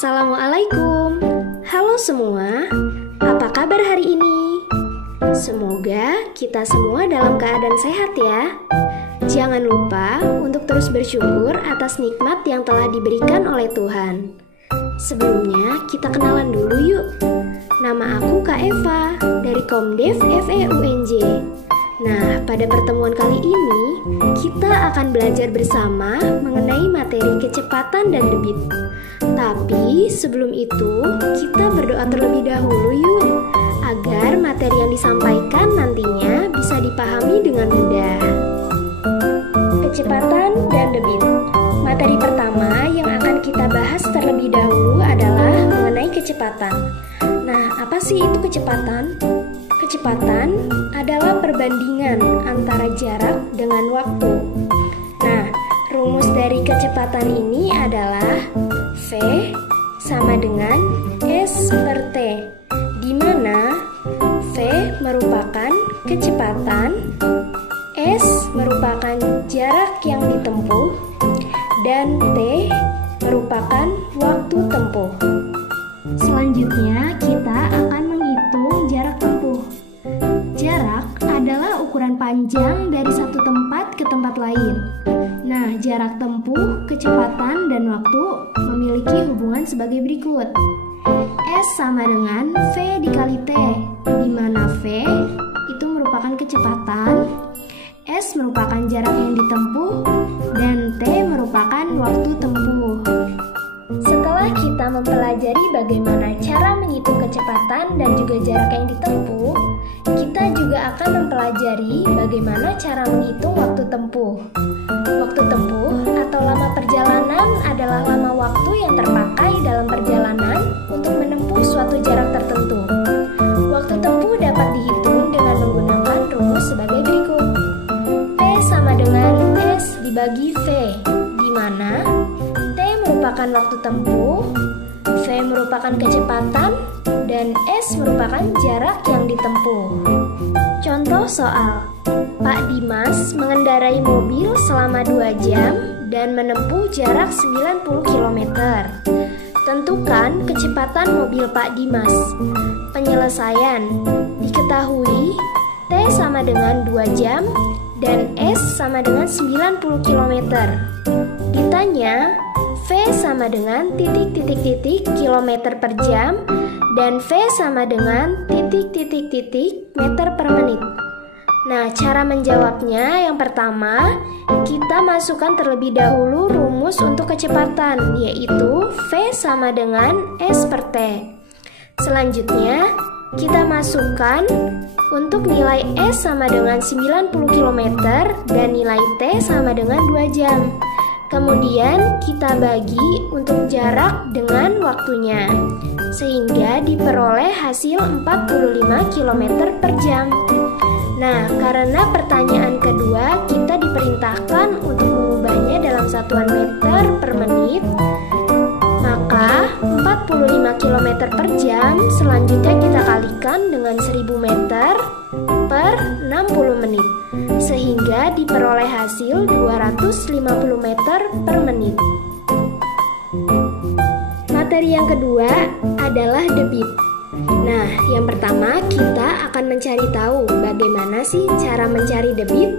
Assalamualaikum. Halo semua, apa kabar hari ini? Semoga kita semua dalam keadaan sehat ya. Jangan lupa untuk terus bersyukur atas nikmat yang telah diberikan oleh Tuhan. Sebelumnya kita kenalan dulu yuk. Nama aku Kak Eva dari Komdev FEUNJ. Nah, pada pertemuan kali ini kita akan belajar bersama mengenai materi kecepatan dan debit. Tapi sebelum itu kita berdoa terlebih dahulu yuk, agar materi yang disampaikan nantinya bisa dipahami dengan mudah. Kecepatan dan debit. Materi pertama yang akan kita bahas terlebih dahulu adalah mengenai kecepatan. Nah, apa sih itu kecepatan? Kecepatan adalah perbandingan antara jarak dengan waktu. Nah, rumus dari kecepatan ini adalah V sama dengan S per T, di mana V merupakan kecepatan, S merupakan jarak yang ditempuh, dan T merupakan waktu tempuh. Selanjutnya, kita akan menghitung jarak tempuh. Jarak adalah ukuran panjang dari satu tempat ke tempat lain. Nah, jarak tempuh, kecepatan, dan waktu memiliki hubungan sebagai berikut. S sama dengan V dikali T, di mana V itu merupakan kecepatan, S merupakan jarak yang ditempuh, dan T merupakan waktu tempuh. Setelah kita mempelajari bagaimana cara menghitung kecepatan dan juga jarak yang ditempuh, kita juga akan mempelajari bagaimana cara menghitung waktu tempuh. Waktu tempuh atau lama perjalanan adalah lama waktu yang terpakai dalam perjalanan untuk menempuh suatu jarak tertentu. Waktu tempuh dapat dihitung dengan menggunakan rumus sebagai berikut. P sama dengan S dibagi V, di mana T merupakan waktu tempuh, V merupakan kecepatan, dan S merupakan jarak yang ditempuh. Contoh soal, Pak Dimas mengendarai mobil selama 2 jam dan menempuh jarak 90 km. Tentukan kecepatan mobil Pak Dimas. Penyelesaian, diketahui T sama dengan 2 jam dan S sama dengan 90 km. Ditanya, V sama dengan titik-titik-titik kilometer per jam dan V sama dengan titik-titik-titik meter per menit. Nah, cara menjawabnya yang pertama, kita masukkan terlebih dahulu rumus untuk kecepatan, yaitu V sama dengan S per T. Selanjutnya, kita masukkan untuk nilai S sama dengan 90 km dan nilai T sama dengan 2 jam. Kemudian kita bagi untuk jarak dengan waktunya, sehingga diperoleh hasil 45 km per jam. Nah, karena pertanyaan kedua kita diperintahkan untuk mengubahnya dalam satuan meter per menit, maka 45 km per jam selanjutnya kita kalikan dengan 1000 meter per 60 menit, sehingga diperoleh hasil 250 meter per menit. Materi yang kedua adalah debit. Nah, yang pertama kita akan mencari tahu bagaimana sih cara mencari debit.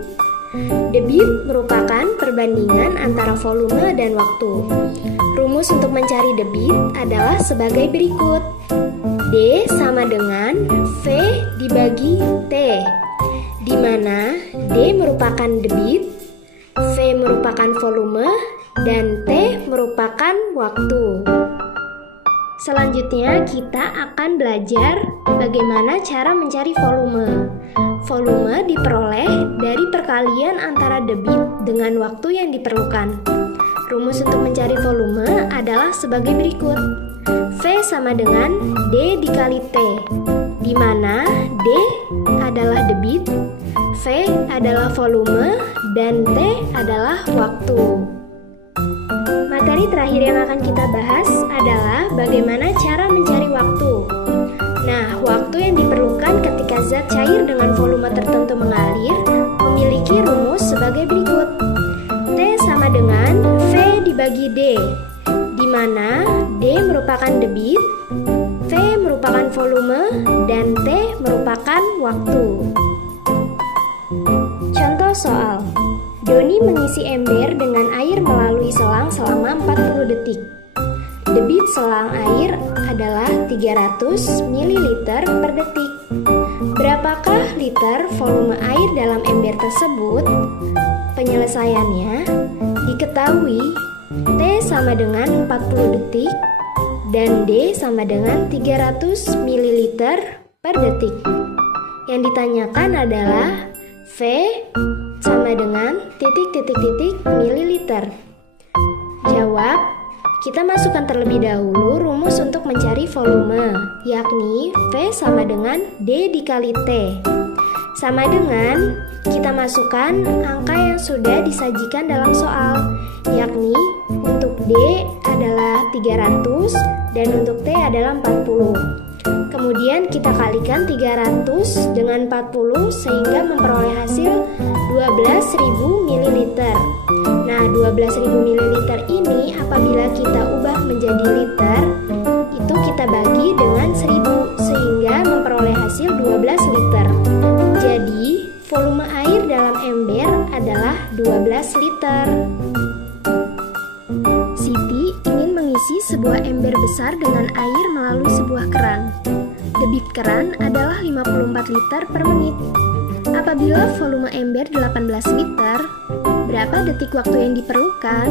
Debit merupakan perbandingan antara volume dan waktu. Rumus untuk mencari debit adalah sebagai berikut. D sama dengan V dibagi T, di mana D merupakan debit, V merupakan volume, dan T merupakan waktu. Selanjutnya kita akan belajar bagaimana cara mencari volume. Volume diperoleh dari perkalian antara debit dengan waktu yang diperlukan. Rumus untuk mencari volume adalah sebagai berikut. V sama dengan D dikali T, di mana D adalah debit, V adalah volume, dan T adalah waktu. Materi terakhir yang akan kita bahas adalah bagaimana cara mencari waktu. Nah, waktu yang diperlukan ketika zat cair dengan volume tertentu mengalir memiliki rumus sebagai berikut. T sama dengan V dibagi D, di mana D merupakan debit, V merupakan volume, dan T merupakan waktu. Contoh soal, Doni mengisi ember dengan air melalui selang selama 40 detik. Debit selang air adalah 300 ml per detik. Berapakah liter volume air dalam ember tersebut? Penyelesaiannya diketahui T sama dengan 40 detik dan D sama dengan 300 ml per detik. Yang ditanyakan adalah V sama dengan titik mililiter. Jawab, kita masukkan terlebih dahulu rumus untuk mencari volume, yakni V sama dengan D dikali T. Sama dengan, kita masukkan angka yang sudah disajikan dalam soal, yakni untuk D adalah 300 dan untuk T adalah 40. Kemudian kita kalikan 300 dengan 40 sehingga memperoleh hasil 12.000 ml. Nah, 12.000 ml ini apabila kita ubah menjadi liter, itu kita bagi dengan 1.000 sehingga memperoleh hasil 12 liter. Jadi, volume air dalam ember adalah 12 liter. Siti ingin mengisi sebuah ember besar dengan air melalui sebuah keran. Debit keran adalah 54 liter per menit. Apabila volume ember 18 liter, berapa detik waktu yang diperlukan?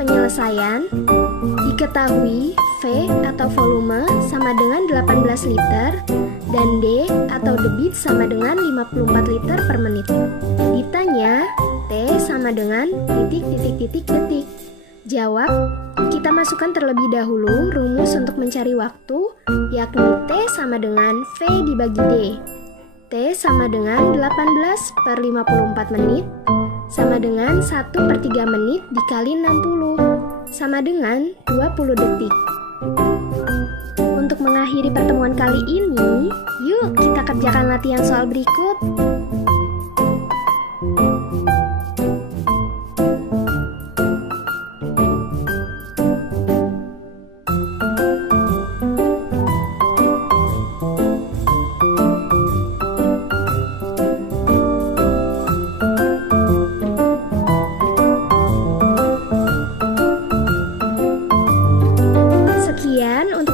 Penyelesaian, diketahui V atau volume sama dengan 18 liter dan D atau debit sama dengan 54 liter per menit. Ditanya, T sama dengan titik. Jawab, kita masukkan terlebih dahulu rumus untuk mencari waktu, yakni T sama dengan V dibagi D. T sama dengan 18 per 54 menit, sama dengan 1/3 menit dikali 60, sama dengan 20 detik. Untuk mengakhiri pertemuan kali ini, yuk kita kerjakan latihan soal berikut.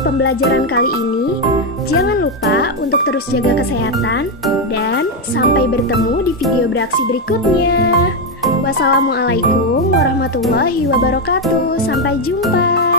Pembelajaran kali ini, jangan lupa untuk terus jaga kesehatan dan sampai bertemu di video beraksi berikutnya. Wassalamualaikum warahmatullahi wabarakatuh. Sampai jumpa.